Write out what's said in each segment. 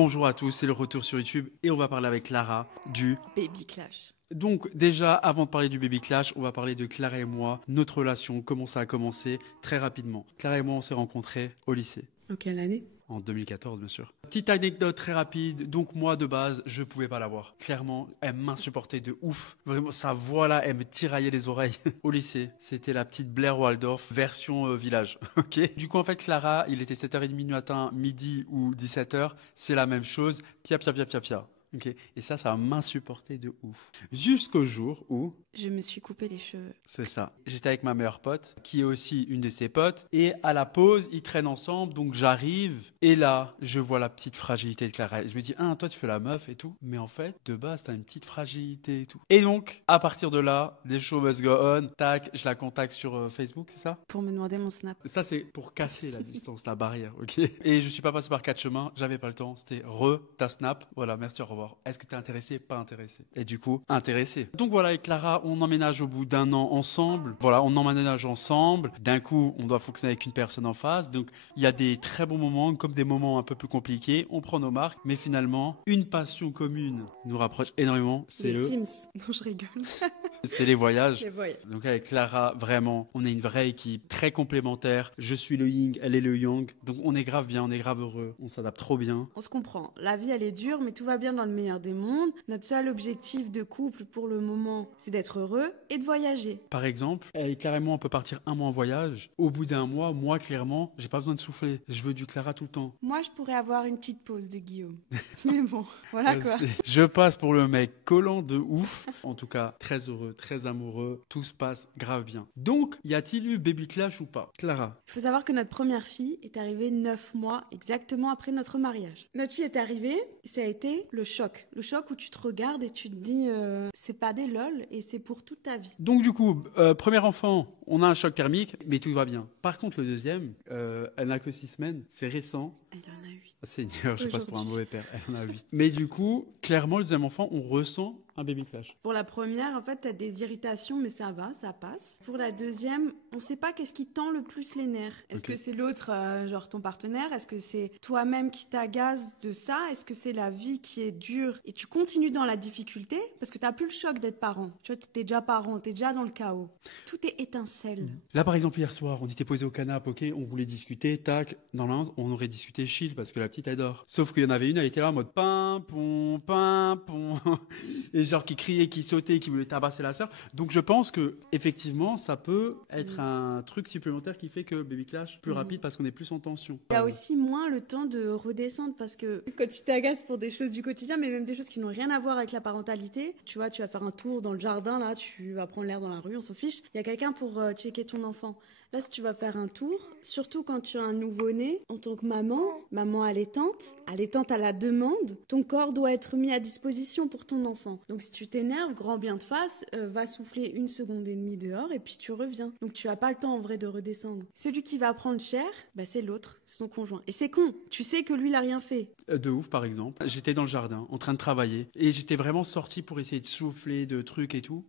Bonjour à tous, c'est le retour sur YouTube et on va parler avec Clara du... Baby Clash. Donc déjà, avant de parler du Baby Clash, on va parler de Clara et moi, notre relation, comment ça a commencé, très rapidement. Clara et moi, on s'est rencontrés au lycée. En quelle année? En 2014, bien sûr. Petite anecdote très rapide. Donc, moi, de base, je pouvais pas la voir. Clairement, elle m'insupportait de ouf. Vraiment, sa voix là, elle me tiraillait les oreilles. Au lycée, c'était la petite Blair Waldorf version village. Ok. Du coup, en fait, Clara, il était 7h30 du matin, midi ou 17h. C'est la même chose. Pia, pia, pia, pia, pia. Ok. Et ça m'insupportait de ouf. Jusqu'au jour où... Je me suis coupé les cheveux. C'est ça. J'étais avec ma meilleure pote, qui est aussi une de ses potes. Et à la pause, ils traînent ensemble. Donc j'arrive. Et là, je vois la petite fragilité de Clara. Et je me dis, ah, toi, tu fais la meuf et tout. Mais en fait, de base, t'as une petite fragilité et tout. Et donc, à partir de là, des shows must go on. Tac, je la contacte sur Facebook, c'est ça? Pour me demander mon snap. Ça, c'est pour casser la distance, la barrière, ok? Et je suis pas passé par 4 chemins. J'avais pas le temps. C'était ta snap. Voilà, merci, au revoir. Est-ce que t'es intéressé? Pas intéressé. Et du coup, intéressé. Donc voilà, avec Clara, on emménage au bout d'un an ensemble. Voilà, on emménage ensemble. D'un coup, on doit fonctionner avec une personne en face. Donc, il y a des très bons moments comme des moments un peu plus compliqués. On prend nos marques. Mais finalement, une passion commune nous rapproche énormément. C'est Les Sims. Non, je rigole. c'est les voyages. Les voyages. Donc avec Clara, vraiment, on est une vraie équipe très complémentaire. Je suis le yin, elle est le yang. Donc on est grave bien, on est grave heureux. On s'adapte trop bien. On se comprend. La vie, elle est dure, mais tout va bien dans le meilleur des mondes. Notre seul objectif de couple pour le moment, c'est d'être heureux et de voyager. Par exemple, avec Clara et moi, on peut partir un mois en voyage. Au bout d'un mois, moi, clairement, j'ai pas besoin de souffler. Je veux du Clara tout le temps. Moi, je pourrais avoir une petite pause de Guillaume. Mais bon, voilà quoi. Je passe pour le mec collant de ouf. En tout cas, très heureux, très amoureux. Tout se passe grave bien. Donc, y a-t-il eu Baby Clash ou pas? Clara. Il faut savoir que notre première fille est arrivée 9 mois exactement après notre mariage. Notre fille est arrivée, ça a été le choc. Le choc où tu te regardes et tu te dis, c'est pas des lol et c'est pour toute ta vie. Donc du coup, premier enfant, on a un choc thermique, mais tout va bien. Par contre, le deuxième, elle n'a que 6 semaines, c'est récent. Elle en a 8. Oh, Seigneur, je passe pour un Aujourd'hui. mauvais père, elle en a 8. Mais du coup, clairement, le deuxième enfant, on ressent un baby clash. Pour la première, en fait, t'as des irritations, mais ça va, ça passe. Pour la deuxième, on sait pas qu'est-ce qui tend le plus les nerfs. Est-ce Ok. que c'est l'autre, genre ton partenaire? Est-ce que c'est toi-même qui t'agace de ça? Est-ce que c'est la vie qui est dure et tu continues dans la difficulté? Parce que t'as plus le choc d'être parent. Tu vois, t'es déjà parent, t'es déjà dans le chaos. Tout est étincelle. Là, par exemple, hier soir, on était posé au canapé, ok, on voulait discuter, tac, dans l'Inde, on aurait discuté chill parce que la petite adore. Sauf qu'il y en avait une, elle était là en mode pim, pom, et genre qui criait, qui sautait, qui voulait tabasser la sœur. Donc je pense que effectivement, ça peut être un truc supplémentaire qui fait que baby clash plus rapide parce qu'on est plus en tension. Il y a aussi moins le temps de redescendre parce que quand tu t'agaces pour des choses du quotidien, mais même des choses qui n'ont rien à voir avec la parentalité, tu vois, tu vas faire un tour dans le jardin, là, tu vas prendre l'air dans la rue, on s'en fiche. Il y a quelqu'un pour checker ton enfant. Là, si tu vas faire un tour, surtout quand tu as un nouveau-né, en tant que maman allaitante à la demande, ton corps doit être mis à disposition pour ton enfant. Donc si tu t'énerves, grand bien de face, va souffler 1 seconde et demie dehors et puis tu reviens. Donc tu n'as pas le temps en vrai de redescendre. Celui qui va prendre cher, bah, c'est l'autre, c'est ton conjoint. Et c'est con, tu sais que lui, il a rien fait. De ouf, par exemple. J'étais dans le jardin, en train de travailler, et j'étais vraiment sorti pour essayer de souffler, de trucs et tout.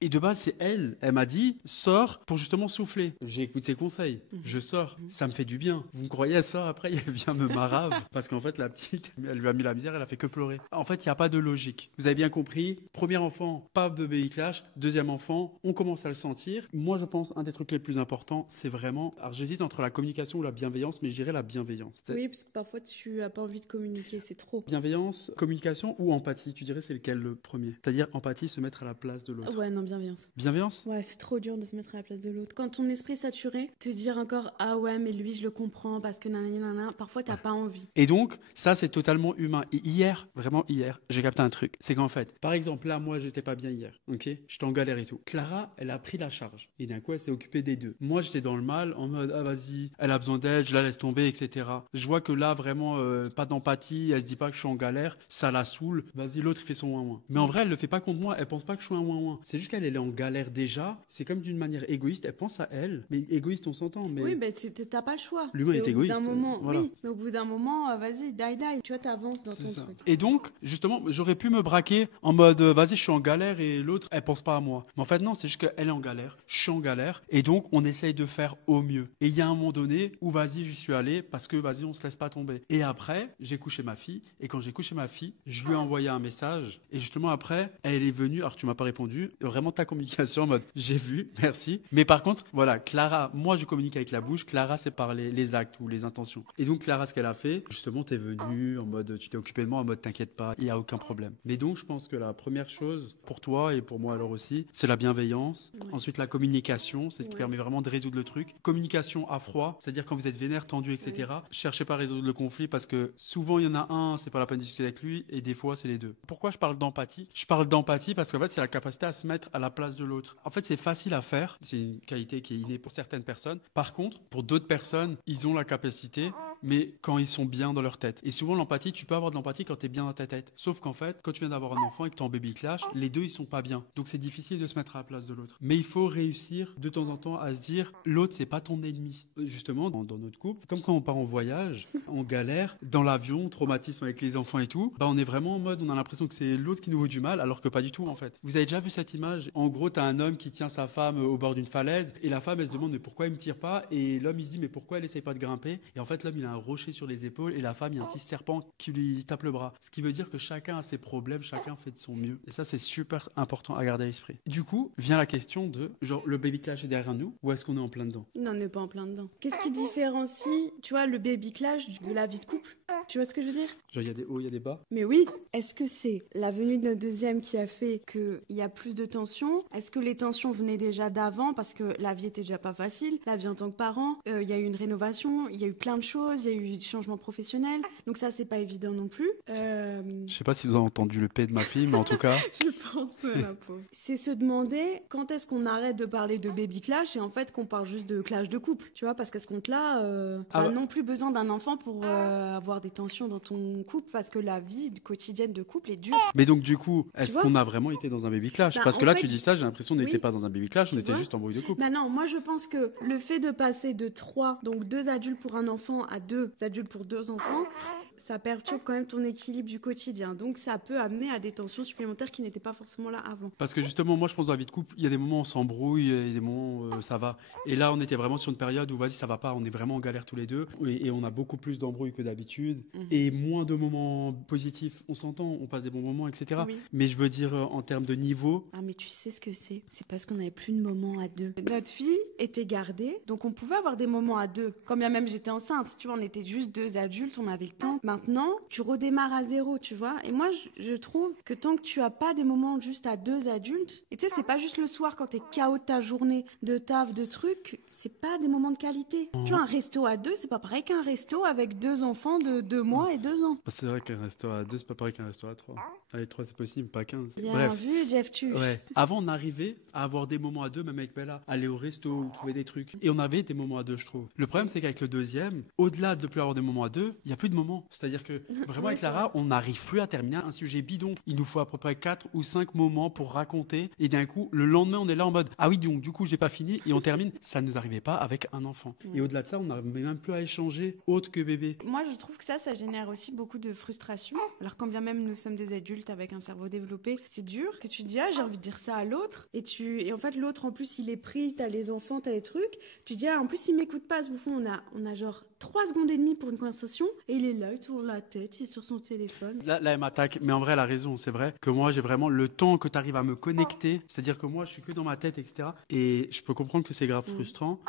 Et de base, c'est elle. Elle m'a dit, sors pour justement souffler. J'écoute ses conseils. Je sors. Ça me fait du bien. Vous me croyez à ça? Après, elle vient me marave. Parce qu'en fait, la petite, elle lui a mis la misère, elle a fait que pleurer. En fait, il n'y a pas de logique. Vous avez bien compris. Premier enfant, pas de baby clash. Deuxième enfant, on commence à le sentir. Moi, je pense, un des trucs les plus importants, c'est vraiment, alors j'hésite entre la communication ou la bienveillance, mais je dirais la bienveillance. Oui, parce que parfois tu n'as pas envie de communiquer, c'est trop. Bienveillance, communication ou empathie? Tu dirais c'est lequel le premier? C'est-à-dire empathie, se mettre à la place de l'autre. Ouais, non, bienveillance. Bienveillance? Ouais, c'est trop dur de se mettre à la place de l'autre. Quand ton esprit est saturé, te dire encore ah ouais, mais lui je le comprends parce que nanana, parfois t'as pas envie. Et donc, ça, c'est totalement humain. Et hier, vraiment hier, j'ai capté un truc. C'est qu'en fait, par exemple, là, moi, j'étais pas bien hier, ok? J'étais en galère et tout. Clara, elle a pris la charge. Et d'un coup, elle s'est occupée des deux. Moi, j'étais dans le mal, en mode, ah, vas-y, elle a besoin d'aide, je la laisse tomber, etc. Je vois que là, vraiment, pas d'empathie, elle se dit pas que je suis en galère, ça la saoule. Vas-y, l'autre, il fait son ouin-ouin. Mais en vrai, elle le fait pas contre moi, elle pense pas que je suis un ouin-ouin. C'est juste qu'elle est en galère déjà, c'est comme d'une manière égoïste, elle pense à elle, mais égoïste on s'entend, mais... Oui, mais t'as pas le choix. L'humain est au bout égoïste, d'un moment, voilà. oui, mais au bout d'un moment, vas-y, die. Tu vois, t'avances dans ton truc. Et donc, justement, j'aurais pu me braquer en mode, vas-y, je suis en galère et l'autre, elle pense pas à moi. Mais en fait, non, c'est juste qu'elle est en galère, je suis en galère, et donc, on essaye de faire au mieux. Et il y a un moment donné où, vas-y, j'y suis allé, parce que, vas-y, on se laisse pas tomber. Et après, j'ai couché ma fille, et quand j'ai couché ma fille, je lui ai envoyé un message, et justement, après, elle est venue, alors tu m'as pas répondu, vraiment ta communication en mode, j'ai vu, merci. Mais par contre, voilà, Clara, moi, je communique avec la bouche, Clara, c'est par les actes ou les intentions. Et donc, Clara, ce qu'elle a fait, justement, t'es venue en mode, tu t'es occupé de moi, en mode, t'inquiète pas, il y a aucun problème. Mais donc, je pense que la première chose, pour toi et pour moi alors aussi, c'est la bienveillance. Ouais. Ensuite, la communication, c'est ce qui permet vraiment de résoudre le truc. Communication à froid, c'est-à-dire quand vous êtes vénère, tendu, etc. Cherchez pas à résoudre le conflit parce que souvent, il y en a un, c'est pas la peine de discuter avec lui, et des fois, c'est les deux. Pourquoi je parle d'empathie? Je parle d'empathie parce qu'en fait, c'est la capacité à se mettre à la place de l'autre. En fait, c'est facile à faire. C'est une qualité qui est innée pour certaines personnes. Par contre, pour d'autres personnes, ils ont la capacité, mais quand ils sont bien dans leur tête. Et souvent, l'empathie, tu peux avoir de l'empathie quand tu es bien dans ta tête. Sauf qu'en fait, quand tu viens d'avoir un enfant et que tu es en baby clash, les deux, ils sont pas bien. Donc, c'est difficile de se mettre à la place de l'autre. Mais il faut réussir de temps en temps à se dire, l'autre, c'est pas ton ennemi. Justement, dans notre couple, comme quand on part en voyage, on galère, dans l'avion, traumatisme avec les enfants et tout, bah, on est vraiment en mode, on a l'impression que c'est l'autre qui nous vaut du mal, alors que pas du tout, en fait. Vous avez déjà vu cette image? En gros, tu as un homme qui tient sa femme au bord d'une falaise, et la femme, elle se demande, mais pourquoi il me tire pas? Et l'homme, il se dit, mais pourquoi elle essaye pas de grimper? Et en fait, l'homme, il a un rocher sur les épaules, et la femme, il y a un petit serpent qui lui tape le bras. Ce qui veut dire que chacun a ses problèmes, chacun fait de son mieux. Et ça, c'est super important à garder à l'esprit. Du coup, vient la question de, genre, le baby clash est derrière nous, ou est-ce qu'on est en plein dedans? Non, on n'est pas en plein dedans. Qu'est-ce qui différencie, tu vois, le baby clash de la vie de couple? Tu vois ce que je veux dire? Genre, il y a des hauts, il y a des bas? Mais oui, est-ce que c'est la venue de notre deuxième qui a fait qu'il y a plus de tensions? Est-ce que les tensions venaient déjà d'avant parce que la vie était déjà pas facile? La vie en tant que parent, il y a eu une rénovation, il y a eu plein de choses, il y a eu des changements professionnels. Donc ça, c'est pas évident non plus. Je sais pas si vous avez entendu le P de ma fille, mais en tout cas... Je pense, la pauvre. C'est se demander quand est-ce qu'on arrête de parler de baby clash et en fait qu'on parle juste de clash de couple, tu vois, parce qu'à ce compte-là, t'as non plus besoin d'un enfant pour avoir des tensions dans ton couple parce que la vie quotidienne de couple est dure. Mais donc du coup, est-ce qu'on a vraiment été dans un baby clash? Bah, parce que là, fait, tu dis ça, j'ai l'impression qu'on n'était pas dans un baby clash, on était vois juste en bruit de couple. Bah non, moi je pense que le fait de passer de 3, donc 2 adultes pour un enfant, à 2 adultes pour 2 enfants, ça perturbe quand même ton équilibre du quotidien. Donc ça peut amener à des tensions supplémentaires qui n'étaient pas forcément là avant. Parce que justement, moi je pense dans la vie de couple, il y a des moments où on s'embrouille, il y a des moments où ça va. Et là, on était vraiment sur une période où vas-y, ça va pas, on est vraiment en galère tous les deux. Et on a beaucoup plus d'embrouilles que d'habitude. Et moins de moments positifs. On s'entend, on passe des bons moments, etc. Oui. Mais je veux dire, en termes de niveau... Ah mais tu sais ce que c'est? C'est parce qu'on n'avait plus de moments à 2. Notre fille était gardée, donc on pouvait avoir des moments à 2. Quand bien même j'étais enceinte, tu vois, on était juste 2 adultes, on avait le temps. Maintenant, tu redémarres à 0, tu vois. Et moi, je trouve que tant que tu as pas des moments juste à 2 adultes, et tu sais, c'est pas juste le soir quand t'es KO de ta journée de taf, de trucs, c'est pas des moments de qualité. Tu vois, un resto à 2, c'est pas pareil qu'un resto avec 2 enfants de 2 mois et 2 ans. C'est vrai qu'un resto à 2, c'est pas pareil qu'un resto à 3. Avec 3, c'est possible, pas 15. Bien Bref. vu, Jeff Tuch. Ouais. Avant, on arrivait à avoir des moments à 2, même avec Bella, aller au resto, trouver des trucs. Et on avait des moments à 2, je trouve. Le problème, c'est qu'avec le deuxième, au-delà de plus avoir des moments à 2, il y a plus de moments. C'est-à-dire que vraiment, avec Clara, on n'arrive plus à terminer un sujet bidon. Il nous faut à peu près 4 ou 5 moments pour raconter. Et d'un coup, le lendemain, on est là en mode ah oui, donc du coup, j'ai pas fini. Et on termine. Ça ne nous arrivait pas avec un enfant. Et au-delà de ça, on n'arrivait même plus à échanger autre que bébé. Moi, je trouve que ça génère aussi beaucoup de frustration. Alors, quand bien même nous sommes des adultes avec un cerveau développé, c'est dur que tu dis, ah, j'ai envie de dire ça à l'autre. Et en fait, l'autre, en plus, il est pris, t'as les enfants, t'as les trucs. Tu dis, ah, en plus, il m'écoute pas, ce bouffon. On a genre 3 secondes et demie pour une conversation. Et il est là, il tourne la tête, il est sur son téléphone. Là, elle m'attaque. Mais en vrai, elle a raison. C'est vrai que moi, j'ai vraiment le temps que tu arrives à me connecter. C'est-à-dire que moi, je suis que dans ma tête, etc. Et je peux comprendre que c'est grave frustrant.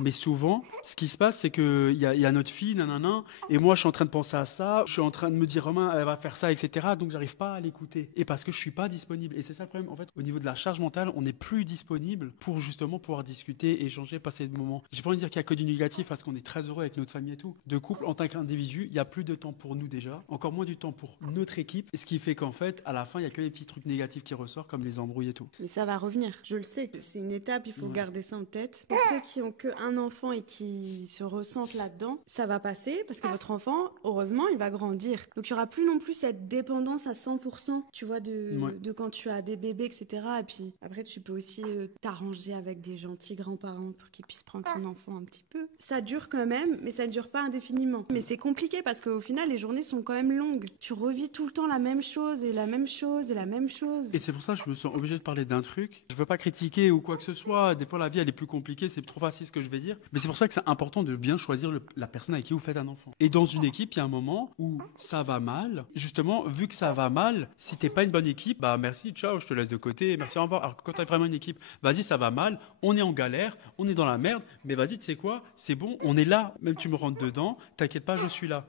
Mais souvent, ce qui se passe, c'est qu'il y a notre fille, nanana, et moi, je suis en train de penser à ça, je suis en train de me dire, Romain, elle va faire ça, etc. Donc, j'arrive pas à l'écouter. Et parce que je suis pas disponible. Et c'est ça le problème. En fait, au niveau de la charge mentale, on n'est plus disponible pour justement pouvoir discuter, échanger, passer des moments. J'ai pas envie de dire qu'il y a que du négatif parce qu'on est très heureux avec notre famille et tout. De couple, en tant qu'individu, il y a plus de temps pour nous déjà, encore moins du temps pour notre équipe. Et ce qui fait qu'en fait, à la fin, il y a que les petits trucs négatifs qui ressortent, comme les embrouilles et tout. Mais ça va revenir. Je le sais. C'est une étape, il faut garder ça en tête. Pour ceux qui ont que un enfant et qui se ressentent là-dedans, ça va passer parce que votre enfant, heureusement, il va grandir. Donc, il n'y aura plus non plus cette dépendance à 100%, tu vois, de quand tu as des bébés, etc. Et puis, après, tu peux aussi t'arranger avec des gentils grands-parents pour qu'ils puissent prendre ton enfant un petit peu. Ça dure quand même, mais ça ne dure pas indéfiniment. Mais c'est compliqué parce qu'au final, les journées sont quand même longues. Tu revis tout le temps la même chose et la même chose et la même chose. Et c'est pour ça que je me sens obligé de parler d'un truc. Je veux pas critiquer ou quoi que ce soit. Des fois, la vie, elle est plus compliquée. C'est trop facile ce que je vais dire. Mais c'est pour ça que c'est important de bien choisir la personne avec qui vous faites un enfant. Et dans une équipe, il y a un moment où ça va mal. Justement, vu que ça va mal, si t'es pas une bonne équipe, bah merci, ciao, je te laisse de côté. Merci, au revoir. Alors que quand t'as vraiment une équipe, vas-y, ça va mal. On est en galère. On est dans la merde. Mais vas-y, tu sais quoi? C'est bon. On est là. Même tu me rentres dedans. T'inquiète pas, je suis là.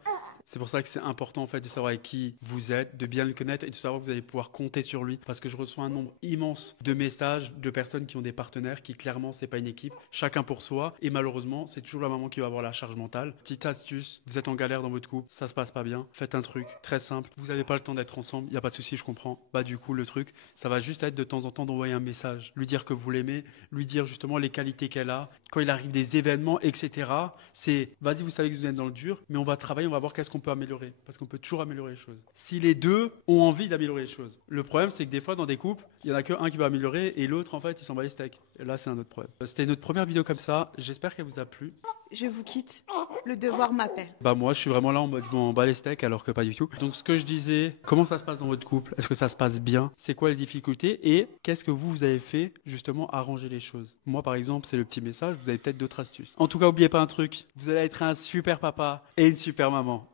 C'est pour ça que c'est important en fait de savoir avec qui vous êtes, de bien le connaître et de savoir que vous allez pouvoir compter sur lui. Parce que je reçois un nombre immense de messages de personnes qui ont des partenaires qui clairement c'est pas une équipe, chacun pour soi. Et malheureusement c'est toujours la maman qui va avoir la charge mentale. Petite astuce, vous êtes en galère dans votre couple, ça se passe pas bien, faites un truc très simple. Vous n'avez pas le temps d'être ensemble, il y a pas de souci, je comprends. Bah du coup le truc, ça va juste être de temps en temps d'envoyer un message, lui dire que vous l'aimez, lui dire justement les qualités qu'elle a. Quand il arrive des événements, etc. C'est vas-y, vous savez que vous êtes dans le dur, mais on va travailler, on va voir qu'est-ce qu'on peut améliorer. Parce qu'on peut toujours améliorer les choses. Si les deux ont envie d'améliorer les choses. Le problème, c'est que des fois, dans des couples, il y en a qu'un qui va améliorer et l'autre, en fait, il s'en bat les steaks. Et là, c'est un autre problème. C'était notre première vidéo comme ça. J'espère qu'elle vous a plu. Je vous quitte. Le devoir m'appelle. Bah moi, je suis vraiment là en mode bon, bat les steaks alors que pas du tout. Donc ce que je disais, comment ça se passe dans votre couple? Est-ce que ça se passe bien? C'est quoi les difficultés? Et qu'est-ce que vous avez fait justement arranger les choses? Moi par exemple, c'est le petit message, vous avez peut-être d'autres astuces. En tout cas, n'oubliez pas un truc, vous allez être un super papa et une super maman.